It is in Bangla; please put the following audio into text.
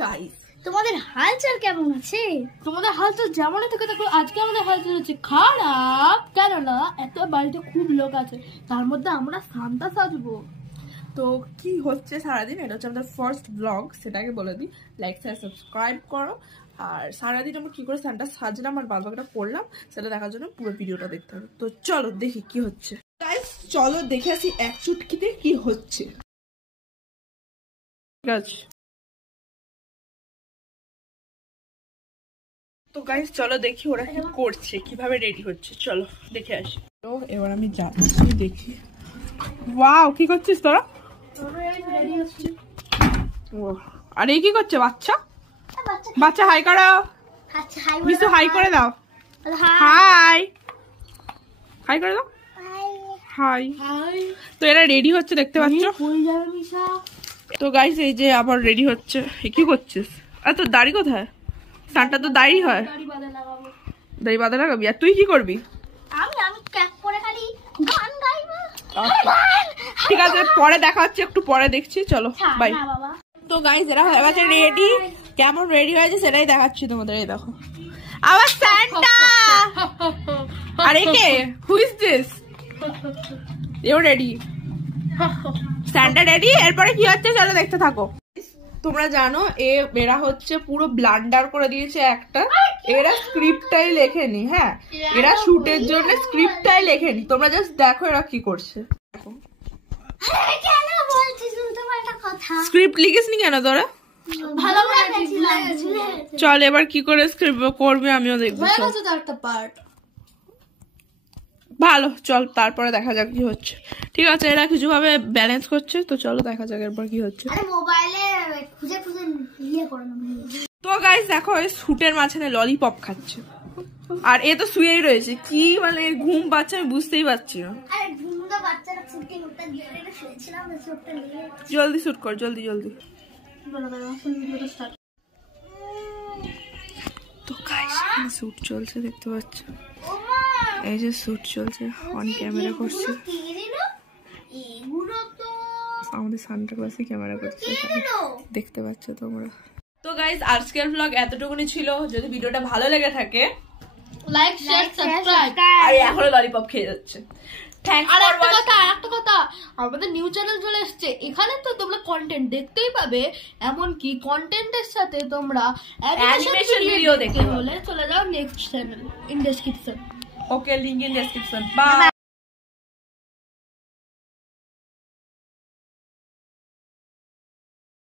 গাইস তোমাদের হালচাল কেমন আছে? তোমাদের হালচাল যেমনই থেকে থাকো, আজকে আমাদের হালচাল হচ্ছে খারাপ। কেননা এত বাড়িতে খুব লোক আছে, তার মধ্যে আমরা সান্তা সাজবো। তো কি হচ্ছে সারাদিন, এটা হচ্ছে আমাদের ফার্স্ট ব্লগ, সেটাকে বলে দিই। লাইক শেয়ার সাবস্ক্রাইব করো। আর সারাদিন আমরা কি করে সান্তা সাজলাম আর বালবাগটা করলাম সেটা দেখার জন্য পুরো ভিডিওটা দেখতে হবে। তো চলো দেখি কি হচ্ছে। গাইস চলো দেখে আসি এক চুটকিতে কি হচ্ছে। ঠিক আছে, তো গাইস চলো দেখি ওরা কি করছে, কিভাবে রেডি হচ্ছে, চলো দেখে আসি। তো এবার আমি যাচ্ছি দেখি। ওয়াও, কি করছিস তোরা? আর এই কি করছে বাচ্চা? বাচ্চা হাই করো, বিশু হাই করে দাও। হাই হাই করে দাও। হাই। তো এরা রেডি হচ্ছে দেখতে পাচ্ছ। তো গাইস এই যে আবার রেডি হচ্ছে। কি করছিস? আর তোর দাড়ি কোথায়? সানটা তো দাড়ি হয়, দাড়ি বাঁধা লাগাবি। আর তুই কি করবি? ঠিক আছে পরে দেখা হচ্ছে, একটু পরে দেখছি, চলো বাই। তো গাইস এরা হয়ে গেছে রেডি, কেমন রেডি হয়েছে সেটাই দেখাচ্ছি তোমাদের। এই দেখো আবার সান্টা। আরে কে? Who is this? You ready? Santa ready. এরপরে কি হচ্ছে চলো দেখতে থাকো। তোমরা জানো এরা হচ্ছে পুরো ব্লান্ডার করে দিয়েছে একটা। এরা স্ক্রিপ্টটাই লেখেনি। হ্যাঁ, এরা শুটের জন্য স্ক্রিপ্টটাই লেখেনি। তোমরা জাস্ট দেখো এরা কি করছে। স্ক্রিপ্ট লিখিসনি কেন তোরা? চল এবার কি করে স্ক্রিপ্ট করবে আমিও দেখবো। ভালো, চল তারপরে দেখা যাক কি হচ্ছে। ঠিক আছে, এরা কিছু ভাবে ব্যালেন্স করছে, তো চলো দেখা যাক এরপর কি হচ্ছে। তো গাইস দেখো শুটের মাঝখানে ললিপপ খাচ্ছে, আর এ তো শুয়েই রয়েছে। কি মানে ঘুম পাচ্ছে আমি বুঝতেই পারছি না। জলদি শুট কর, জলদি জলদি। তো গাইস শুট চলছে দেখতে পাচ্ছ, এই যে শুট চলছে, অন ক্যামেরা করছে। আমাদের সান্টা ক্লাসে ক্যামেরা করছে, দেখতে পাচ্ছ তোমরা। তো গাইস আজকের ব্লগ এতটুকুনি ছিল। যদি ভিডিওটা ভালো লেগে থাকে লাইক শেয়ার সাবস্ক্রাইব। আর এখনো ললিপপ খেয়ে যাচ্ছে। আর একটা কথা, আমাদের নিউ চ্যানেল চলে এসেছে, এখানে তো তোমরা কন্টেন্ট দেখতেই পাবে, এমনকি কন্টেন্টের সাথে তোমরা অ্যানিমেশন ভিডিও দেখতে হলে চলে যাও next channel in description. Okay, link in description. By.